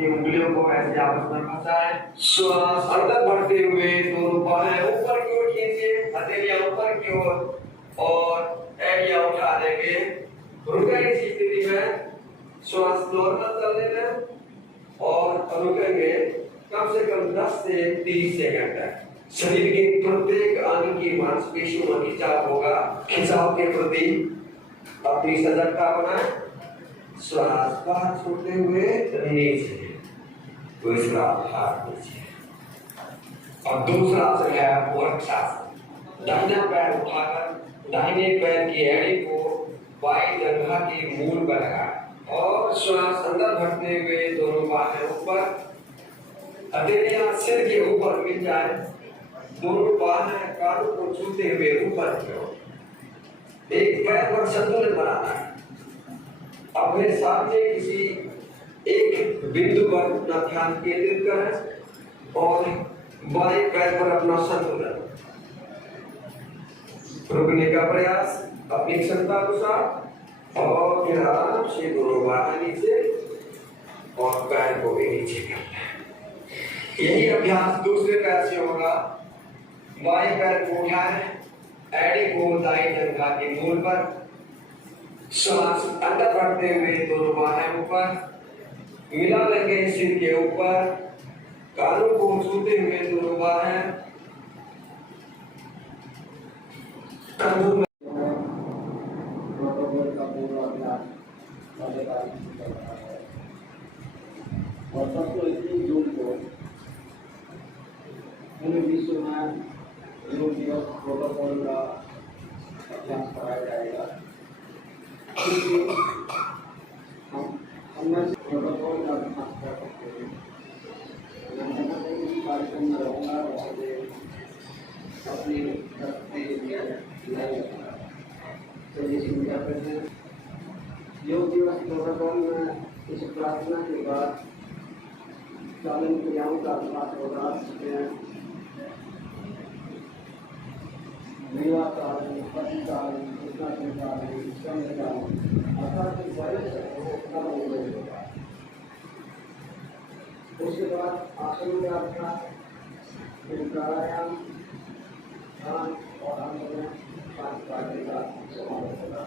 अपनी उंगलियों को ऐसे आपस में फंसाएं। श्वास अंदर बढ़ते हुए दोनों बाहें ऊपर की ओर खींचिए, हथेलियां ऊपर की ओर और एड़ियां उठा देंगे। रुकेंगे इसी स्थिति में, श्वास नॉर्मल चलने दें और रुकेंगे कम से कम 10 से 30 सेकंड तक। शरीर के प्रत्येक अंग की मांसपेशियों में खिंचाव होगा। खिंचाव के प्रति अपनी सजगता बनाएं। श्वास बाहर छोड़ते हुए नीचे, दूसरा हाथ नीचे। और दूसरा आसन है वृक्षासन। दाहिना पैर उठाकर दाहिने पैर की एड़ी को बाईं जंघा के मूल पर लगाएं और श्वास अंदर भरते हुए दोनों बाहें ऊपर, हथेलियां सिर के ऊपर मिल जाए, दोनों बाहें कानों को छूते हुए ऊपर की ओर। एक पैर पर संतुलन बनाना है। अपने सामने किसी एक बिंदु पर अपना ध्यान केंद्रित करें और बाएं पैर पर अपना संतुलन। रुकने का प्रयास अपनी क्षमता अनुसार और फिर आराम से दोनों बाहें नीचे और पैर को भी नीचे करना है। यही अभ्यास दूसरे पैर से होगा। बाएं पैर को उठाएं, एड़ी को दाईं जंघा के मूल पर, श्वास अंदर बढ़ते हुए दोनों बाहें ऊपर, मिला लेंगे सिर के ऊपर, कानों को छूते हुए दोनों बाहें, कंधों में और सबको इतनी जून को पूरे विश्व में योग दिवस प्रोटोकॉल का अभ्यास कराया जाएगा। हम प्रोटोकॉल का अभ्यास कर सकते हैं। कार्यक्रम में रहूँगा अपनी योग दिवस प्रोटोकॉल में इस प्रार्थना के बाद चालन क्रियाओं का अभ्यास होगा। विवाह काल, पति काल, कृष्णाष्टमी काल, समय काल, अर्थात होगा। उसके बाद आसन का अभ्यास, फिर प्राणायाम, ध्यान और अंत में 5 कार्य का समावेश होगा।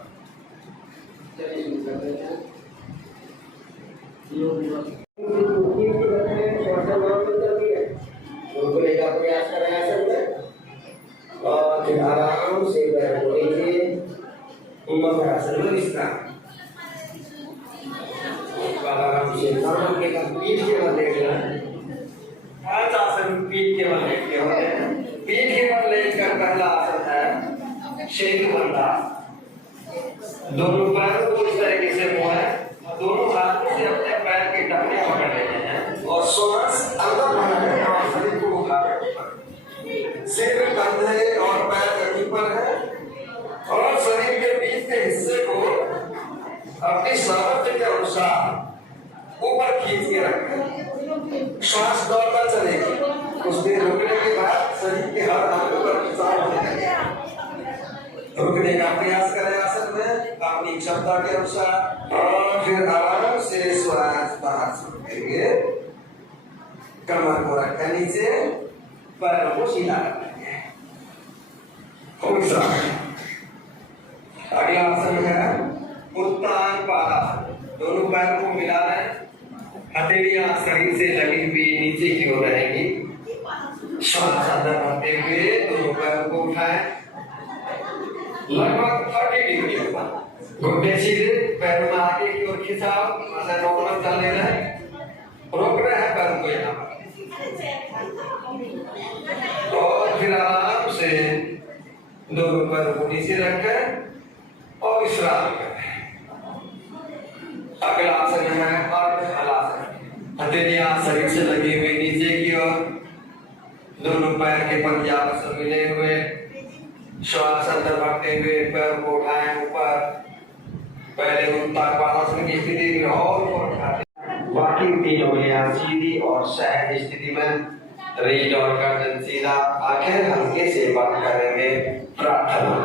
चलिए शुरू करते हैं। योग दिवस रुकने का प्रयास करें आसन में और फिर आराम से पैर को नीचे, मकरासन में विश्राम। आराम से पीठ के बल लेटना। आज आसन पीठ के बल लेट के होते हैं। पीठ के बल लेटकर पहला आसन है शेतुबंधा। दोनों पैरों को इस तरीके से मोड़ें और दोनों हाथों से अपने पैर के टखने पकड़ लेते हैं और श्वास अंदर भरना और शरीर को उठाकर ऊपर। सिर कंधे और पैर जमीन पर है और शरीर के बीच के हिस्से को अपनी सामर्थ्य के अनुसार ऊपर खींच के रखें। श्वास दौड़ता चलेगी। कुछ देर रुकने के बाद शरीर के हर अंग पर खिंचाव होने लगेगा। रुकने का प्रयास करें आसन में अपनी क्षमता के अनुसार और फिर आराम से श्वास बाहर छोड़ते हुए कमर को रखें नीचे, पैरों को सीधा रखेंगे। अगला आसन है उत्तान पादासन। दोनों पैरों को मिला रहे, हथेलियां शरीर से लगी हुई नीचे की ओर रहेंगी। श्वास अंदर भरते हुए दोनों पैरों को उठाएं लगभग 30 डिग्री ऊपर। घुटने सीधे, पैरों में आगे की ओर खिंचाव, ऐसा नॉर्मल चलने रहे। रोक रहे हैं पैरों को यहाँ पर और फिर आराम से दोनों पैरों को नीचे रखें और विश्राम करें। अगला आसन है अर्ध हलासन। हथेलियां शरीर से लगी हुई नीचे की ओर, दोनों पैर के पंजे आपस में मिले हुए, श्वास अंदर भरते हुए पैर को उठाएं ऊपर। पहले उत्तान पादासन की स्थिति में और ऊपर उठाते, बाकी 3 उंगलियां सीधी और सहज स्थिति में, रीढ़ और गर्दन सीधा, आंखें हल्के से बंद करेंगे। प्रार्थना।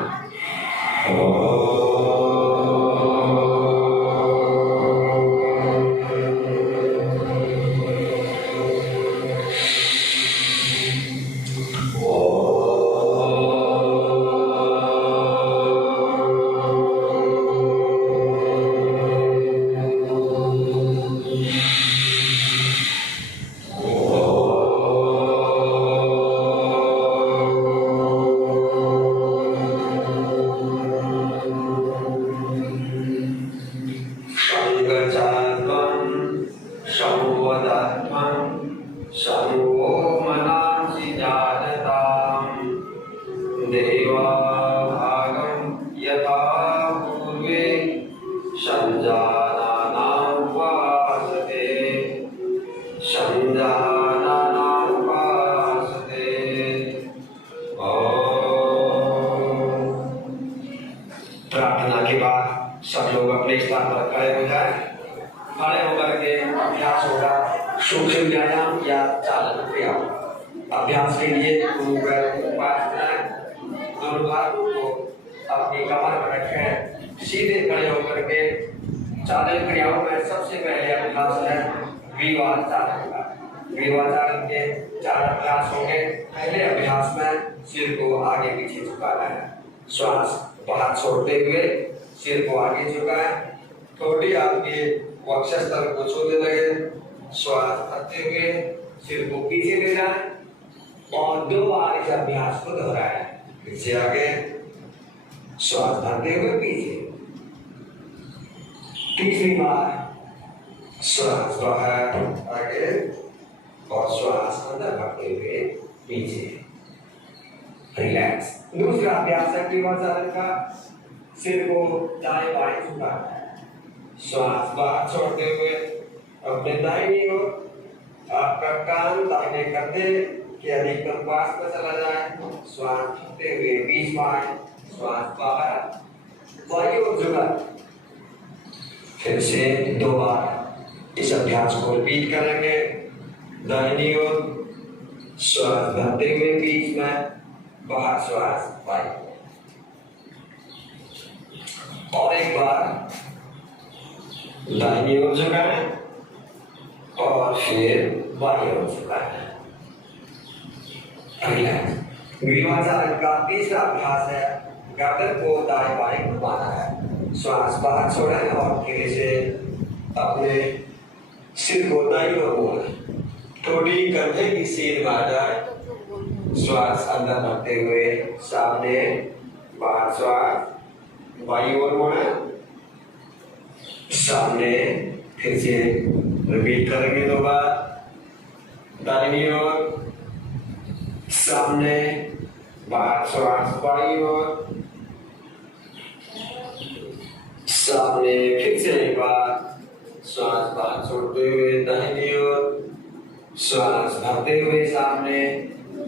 शम्वदत्मं शम्भो मनांसि जानताम् देवा भागं यथा पूर्वे संजानानां वासते संजानानां वासते। प्रार्थना के बाद सब लोग अपने स्थान पर खड़े हो जाएं। खड़े होकर के अभ्यास होगा सूक्ष्म व्यायाम या चालन क्रिया। अभ्यास के लिए दोनों हाथों को अपनी कमर पर रखें, सीधे खड़े होकर के चालन क्रियाओं में सबसे पहले अभ्यास है विवाह चालन का। विवाह चालन के 4 अभ्यास होंगे। पहले अभ्यास में सिर को आगे पीछे झुकाना है, श्वास बाहर छोड़ते हुए सिर को आगे झुकाएं, थोड़ी आपके वक्षस्थल को छूने लगे, श्वास भरते हुए सिर को पीछे ले जाएं और 2 बार इस अभ्यास को दोहराएं। फिर से आगे श्वास भरते हुए पीछे, तीसरी बार श्वास बाहर आगे और श्वास अंदर भरते हुए पीछे। रिलैक्स। दूसरा अभ्यास है विवाचालन का। सिर को दाएं बाएं झुकाना है, श्वास बाहर छोड़ते हुए अपने दाहिनी ओर आपका कान दाहिने कंधे के अधिकतम पास में चला जाए, श्वास भरते हुए 20 बार श्वास बाहर बाईं ओर झुका। फिर से 2 बार इस अभ्यास को रिपीट करेंगे। दाहिनी ओर श्वास भरते हुए बीच में, बाहर श्वास बाईं और एक बार दाहिनी ओर झुकाएं और फिर बाईं ओर झुकाएं। विवाचालन का तीसरा अभ्यास है गर्दन को दाएं बाएं घुमाना है, श्वास बाहर छोड़ें और धीरे से अपने सिर को दाईं ओर मोड़ें, थोड़ी कंधे की सीध मार जाए, श्वास अंदर भरते हुए सामने, बाहर श्वास बाईं ओर मोड़ें, सामने। फिर से रिपीट करेंगे 2 बार। दाहिनी ओर सामने, बाहर श्वास बाईं ओर, सामने। फिर से एक बार श्वास बाहर छोड़ते हुए दाहिनी ओर, श्वास भरते हुए सामने,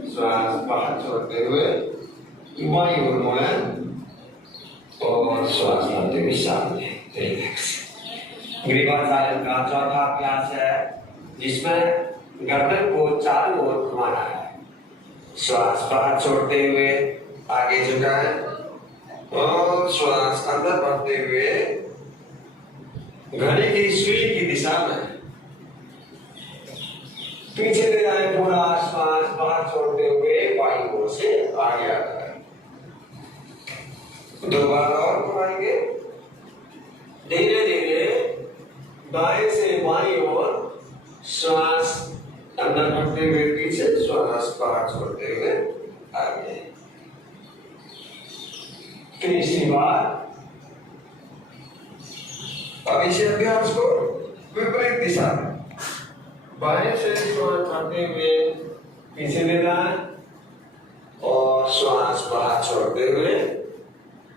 श्वास बाहर छोड़ते हुए बाईं ओर मोड़ें और श्वास भरते हुए सामने। रिलैक्स। विवाचालन का चौथा अभ्यास है जिसमें गर्दन को चारों ओर घुमाना है, श्वास बाहर छोड़ते हुए आगे झुकाएं और श्वास अंदर भरते हुए घड़ी की सुई की दिशा में पीछे ले जाए, पूरा श्वास बाहर छोड़ते हुए बाईं ओर से आगे आता है। 2 बार और घुमाएंगे। धीरे धीरे दाएं से बाईं ओर श्वास अंदर भरते हुए पीछे, श्वास बाहर छोड़ते हुए आगे। तीसरी बार। अब इसी अभ्यास को विपरीत दिशा में बाएं से श्वास भरते हुए पीछे ले जाएं और श्वास बाहर छोड़ते हुए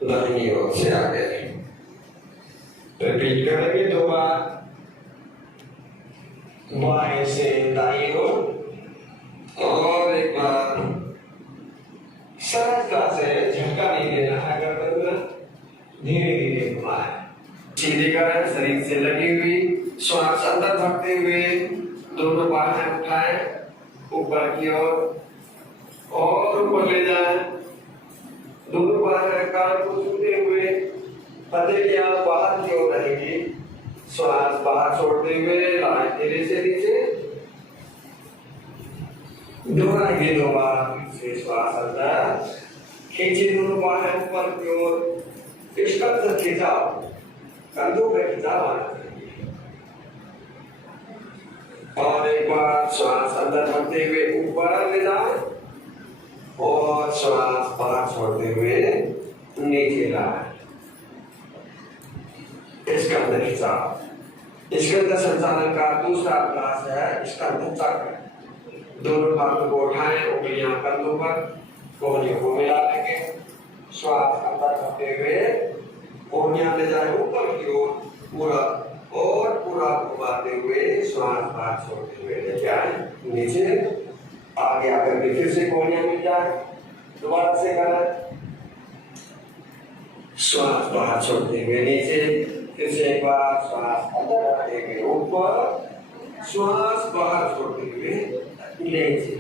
दाहिनी ओर से आगे। रिपीट करेंगे 2 बार। बाएं से दाईं ओर और एक बार सहजता से झटका नहीं देना है, गर्दन में धीरे धीरे घुमाएं, सीधे करें, शरीर से लगी हुई, श्वास अंदर भरते हुए दोनों बाहें उठाएं ऊपर की ओर और ऊपर ले जाएं, दोनों बाहें कान को छूते हुए हथेलियां बाहर की ओर रहेगी, श्वास बाहर छोड़ते हुए लाएं धीरे से नीचे, दोहराएंगे 2 बार। से श्वास अंदर खींचे, दोनों बाहें ऊपर की ओर, इसका खिंचाव कंधों पे खिंचाव आना चाहिए और एक बार श्वास अंदर भरते हुए ऊपर ले जाएं और श्वास बाहर छोड़ते हुए नीचे लाएं, इसका अंदर खिंचाव। स्कंद संचालन का दूसरा अभ्यास है स्कंद चक्र। दोनों हाथों को उठाएं, उंगलियां कंधों पर, कोहनियों को मिला लेंगे। श्वास अंदर करते हुए कोहनियां ले जाए ऊपर की ओर, पूरा और पूरा घुमाते हुए श्वास बाहर छोड़ते हुए लेके आए नीचे। आगे आकर के फिर से कोहनियां मिल जाए, दोबारा से करें। श्वास बाहर छोड़ते हुए नीचे, फिर से एक बार श्वास अंदर रखते हुए ऊपर, श्वास बाहर छोड़ते हुए नीचे।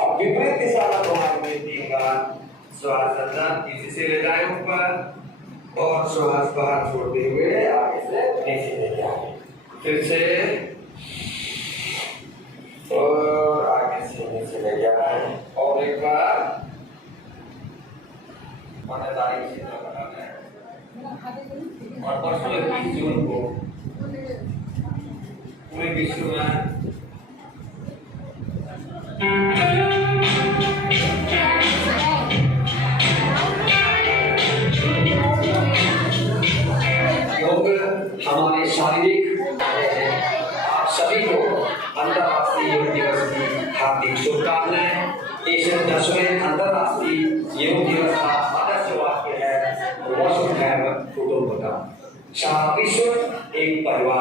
अब विपरीत दिशा में दोनों में 3 बार श्वास अंदर नीचे से ले जाए ऊपर और श्वास बाहर छोड़ते हुए आगे से नीचे ले जाए। फिर से और आगे से नीचे ले जाए और एक बार तारीख से बनाना है। और परसों 21 जून को पूरे विश्व में योग हमारे शारीरिक, आप सभी को अंतर्राष्ट्रीय योग दिवस की हार्दिक शुभकामनाएं। इस 10वें अंतर्राष्ट्रीय योग दिवस का आदर्श वाक्य है वसुधैव कुटुंबकम्। सारा विश्व एक परिवार।